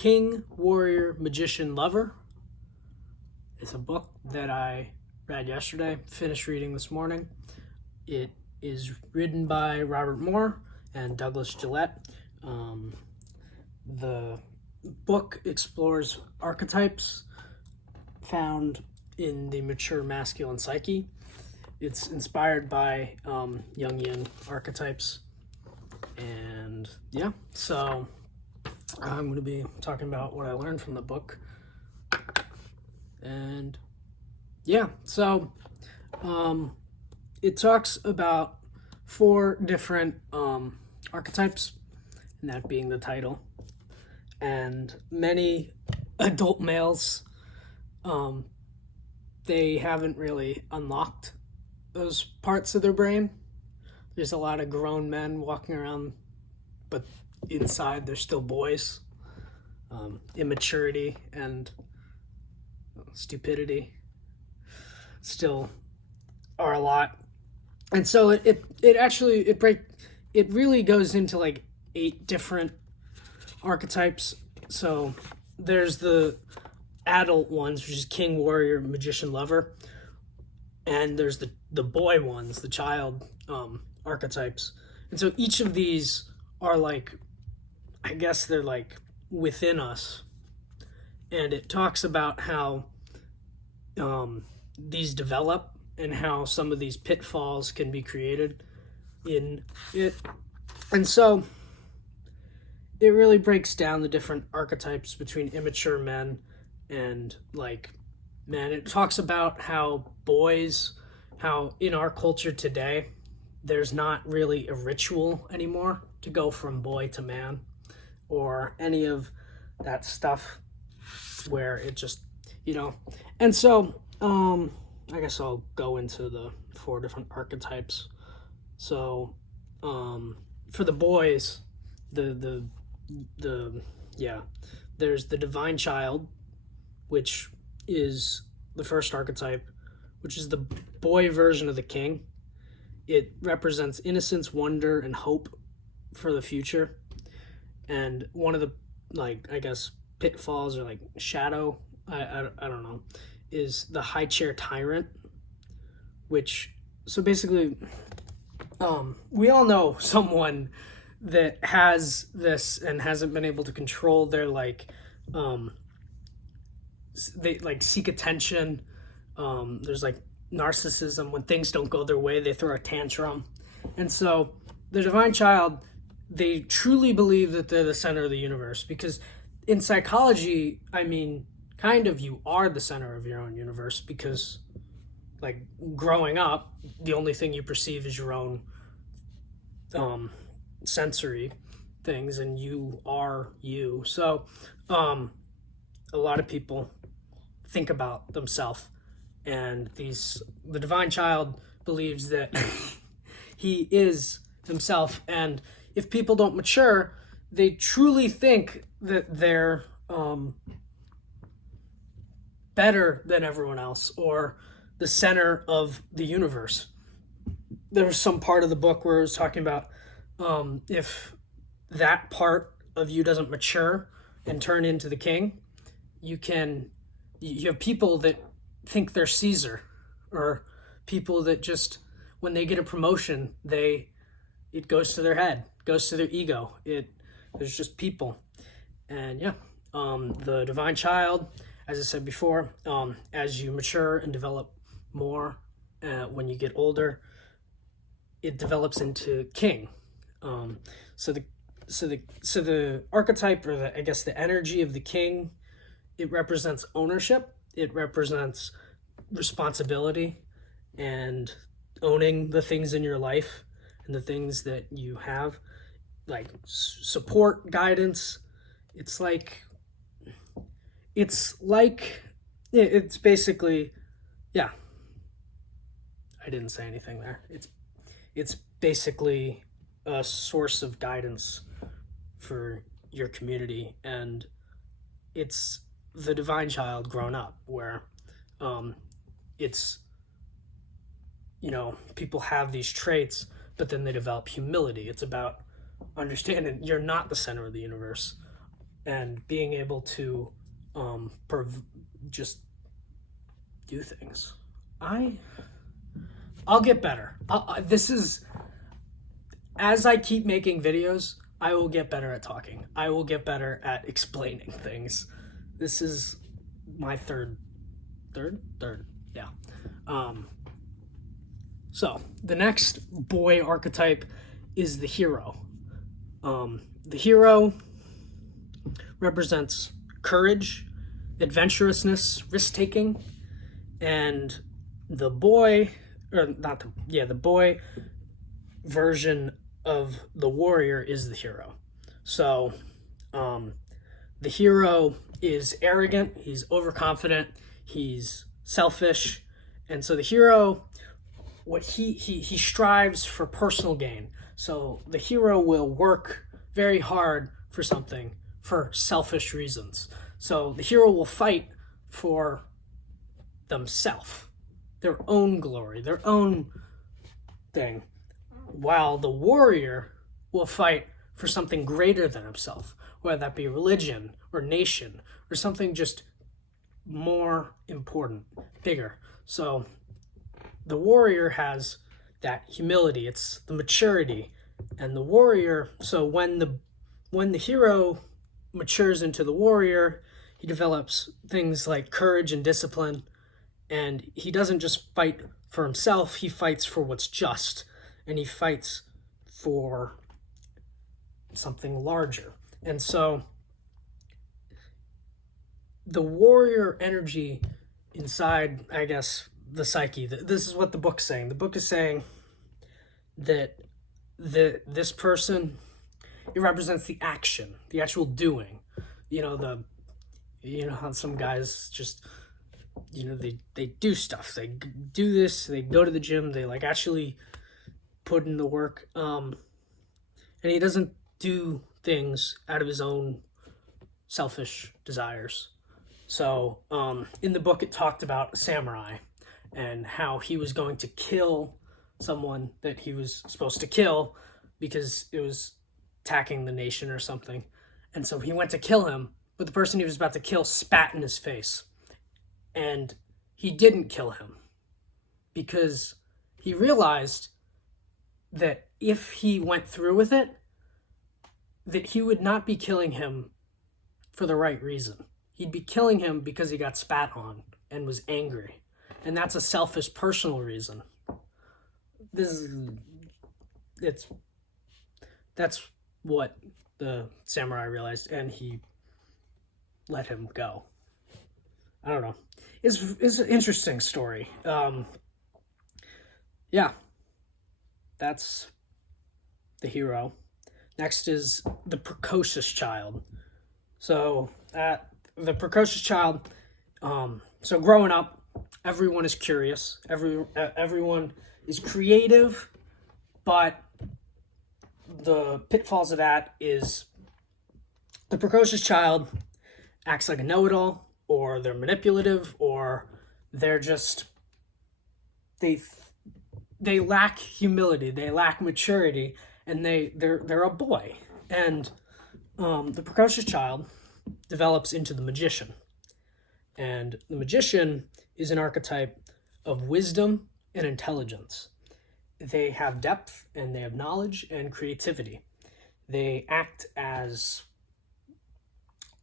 King, Warrior, Magician, Lover. It's a book that I read yesterday, finished reading this morning. It is written by Robert Moore and Douglas Gillette. The book explores archetypes found in the mature masculine psyche. It's inspired by Jungian archetypes. And yeah, so I'm going to be talking about what I learned from the book. And yeah, so it talks about 4 different archetypes, and that being the title. And many adult males, they haven't really unlocked those parts of their brain. There's a lot of grown men walking around, but inside they're still boys. Immaturity and stupidity still are a lot. And so it really goes into like 8 different archetypes. So there's the adult ones, which is King, Warrior, Magician, Lover. And there's the boy ones, the child archetypes. And so each of these are like, I guess they're like within us. And it talks about how these develop and how some of these pitfalls can be created in it. And so it really breaks down the different archetypes between immature men and like men. It talks about how in our culture today, there's not really a ritual anymore to go from boy to man or any of that stuff where it just, and so I guess I'll go into the 4 different archetypes. So for the boys, there's the divine child, which is the first archetype, which is the boy version of the king. It represents innocence, wonder, and hope for the future. And one of the, I guess, pitfalls or like shadow, I don't know, is the high chair tyrant, which, so basically, we all know someone that has this and hasn't been able to control their they seek attention. There's like narcissism. When things don't go their way, they throw a tantrum. And so the divine child, they truly believe that they're the center of the universe, because in psychology, I mean, kind of you are the center of your own universe, because like growing up, the only thing you perceive is your own sensory things, and you are you. So a lot of people think about themselves, and the divine child believes that he is himself. And if people don't mature, they truly think that they're better than everyone else or the center of the universe. There was some part of the book where it was talking about if that part of you doesn't mature and turn into the king, you have people that think they're Caesar, or people that just, when they get a promotion, it goes to their head, goes to their ego. There's just people. And yeah, the divine child, as I said before, as you mature and develop more, when you get older, it develops into king. So the archetype, or the energy of the king, it represents ownership. It represents responsibility and owning the things in your life and the things that you have, like support, guidance. It's basically, yeah. I didn't say anything there. It's basically a source of guidance for your community, and it's the divine child grown up, where it's, people have these traits, but then they develop humility. It's about understanding you're not the center of the universe. and being able to just do things. I'll get better. As I keep making videos, I will get better at talking. I will get better at explaining things. This is my third, yeah. So the next boy archetype is the hero. The hero represents courage, adventurousness, risk-taking, and the boy, the boy version of the warrior is the hero. So the hero is arrogant, he's overconfident, he's selfish, and so the hero, what he strives for personal gain. So the hero will work very hard for something for selfish reasons. So the hero will fight for themselves, their own glory, their own thing, while the warrior will fight for something greater than himself, whether that be religion or nation or something just more important, bigger. So the warrior has that humility, it's the maturity, and the warrior, so when the hero matures into the warrior, he develops things like courage and discipline, and he doesn't just fight for himself, he fights for what's just, and he fights for something larger. And so the warrior energy inside, I guess, the psyche, this is what the book's saying. The book is saying that this person, it represents the action, the actual doing. You know how some guys just, they do stuff. They do this, they go to the gym, they like actually put in the work. And he doesn't do things out of his own selfish desires. So in the book, it talked about a samurai and how he was going to kill someone that he was supposed to kill because it was attacking the nation or something. And so he went to kill him, but the person he was about to kill spat in his face. And he didn't kill him because he realized that if he went through with it, that he would not be killing him for the right reason. He'd be killing him because he got spat on and was angry. And that's a selfish personal reason. That's what the samurai realized, and he let him go. I don't know. It's an interesting story. Yeah. That's the hero. Next is the precocious child. So the precocious child, so growing up, everyone is curious. Everyone is creative, but the pitfalls of that is the precocious child acts like a know-it-all, or they're manipulative, or they're just, they lack humility, they lack maturity, and they're a boy. And the precocious child develops into the magician. And the magician is an archetype of wisdom and intelligence. They have depth and they have knowledge and creativity. They act as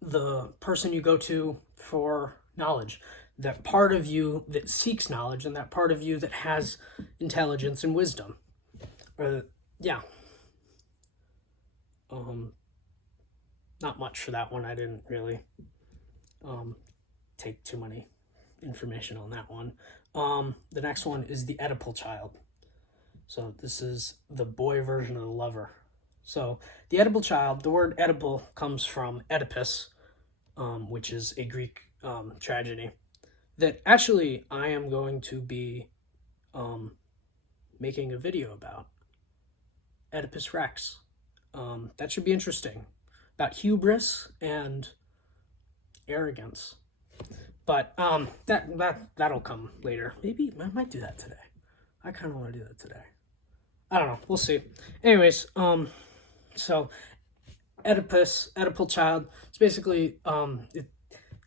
the person you go to for knowledge, that part of you that seeks knowledge and that part of you that has intelligence and wisdom. Not much for that one. I didn't really take too many information on that one. The next one is the Oedipal child. So this is the boy version of the lover. So the Oedipal child, the word Oedipal comes from Oedipus, which is a Greek tragedy that actually I am going to be making a video about. Oedipus Rex. That should be interesting. About hubris and arrogance. But that'll come later. Maybe I might do that today. I kind of want to do that today. I don't know. We'll see. Anyways, so Oedipal child. It's basically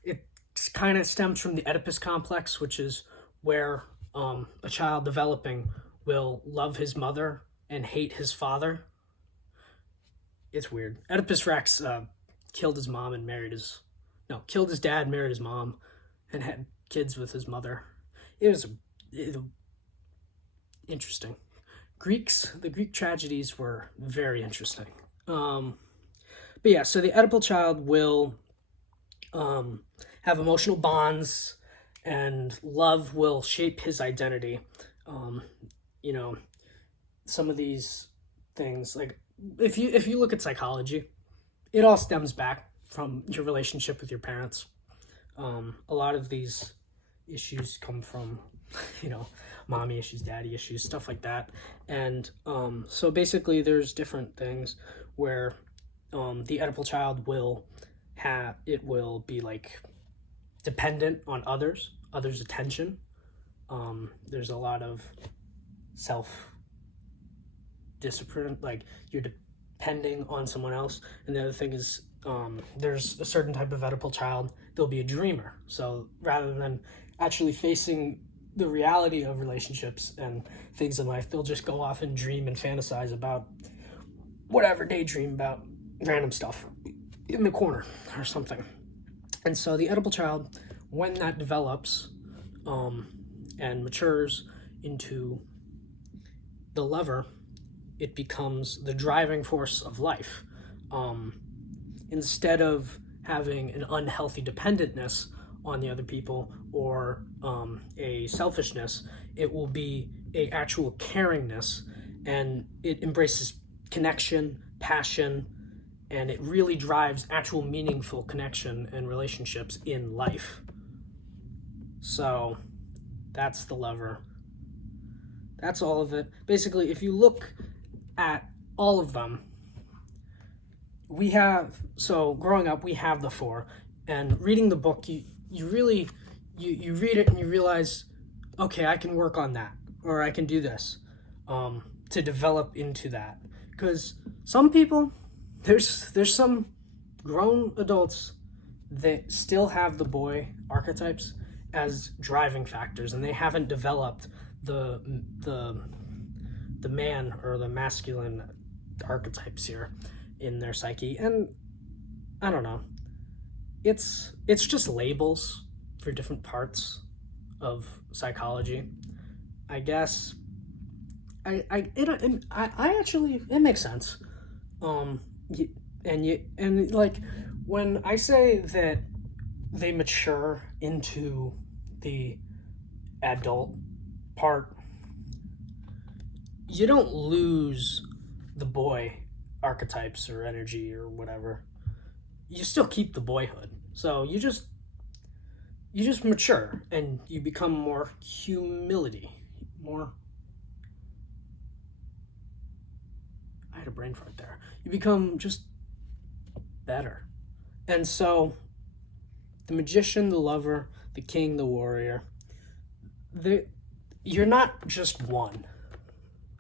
it kind of stems from the Oedipus complex, which is where a child developing will love his mother and hate his father. It's weird. Oedipus Rex killed his mom and married his no killed his dad, married his mom, and had kids with his mother. It was interesting. The Greek tragedies were very interesting. But yeah, so the Oedipal child will have emotional bonds, and love will shape his identity. You know, some of these things, like if you look at psychology, it all stems back from your relationship with your parents. A lot of these issues come from, mommy issues, daddy issues, stuff like that. And so basically, there's different things where the Oedipal child will be like dependent on others' attention. There's a lot of self discipline, like you're depending on someone else. And the other thing is, there's a certain type of Oedipal child, they'll be a dreamer. So rather than actually facing the reality of relationships and things in life, they'll just go off and dream and fantasize about whatever, daydream about random stuff in the corner or something. And so the Oedipal child, when that develops and matures into the lover, it becomes the driving force of life. Instead of having an unhealthy dependentness on the other people or a selfishness, it will be a actual caringness, and it embraces connection, passion, and it really drives actual meaningful connection and relationships in life. So that's the lover. That's all of it. Basically, if you look at all of them, growing up, we have the four, and reading the book, you really read it and you realize, okay, I can work on that, or I can do this to develop into that. Because some people, there's some grown adults that still have the boy archetypes as driving factors, and they haven't developed the man or the masculine archetypes here in their psyche. And I don't know, it's just labels for different parts of psychology, I guess. I actually, it makes sense. And like when I say that they mature into the adult part, you don't lose the boy archetypes or energy or whatever. You still keep the boyhood. So you just mature and you become more I had a brain fart there. You become just better. And so the magician, the lover, the king, the warrior, you're not just one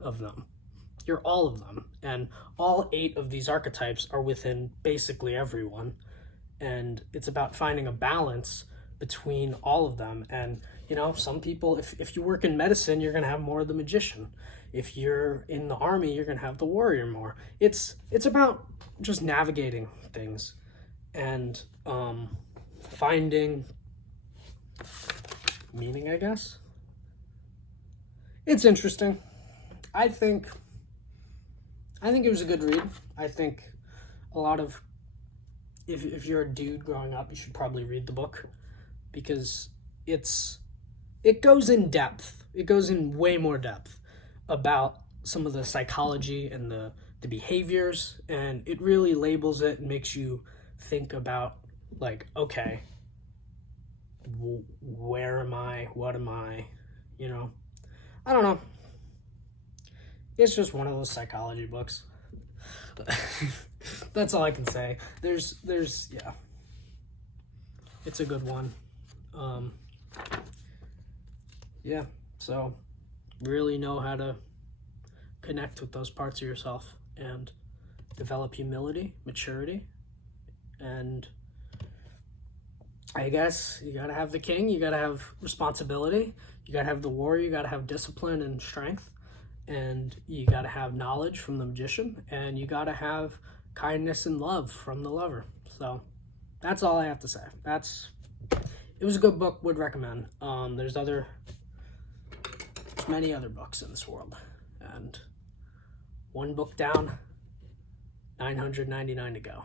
of them. You're all of them. And all 8 of these archetypes are within basically everyone. And it's about finding a balance between all of them. And, some people, if you work in medicine, you're going to have more of the magician. If you're in the army, you're going to have the warrior more. It's about just navigating things and finding meaning, I guess. It's interesting. I think it was a good read. I think a lot of, if you're a dude growing up, you should probably read the book, because it goes in depth. It goes in way more depth about some of the psychology and the behaviors, and it really labels it and makes you think about, like, okay, where am I? What am I? I don't know. It's just one of those psychology books. That's all I can say. There's yeah. It's a good one. Yeah, so really know how to connect with those parts of yourself, and develop humility, maturity, and I guess you gotta have the king, you gotta have responsibility, you gotta have the warrior, you gotta have discipline and strength, and you gotta have knowledge from the magician, and you gotta have kindness and love from the lover. So that's all I have to say. It was a good book, would recommend. There's many other books in this world, and one book down, 999 to go.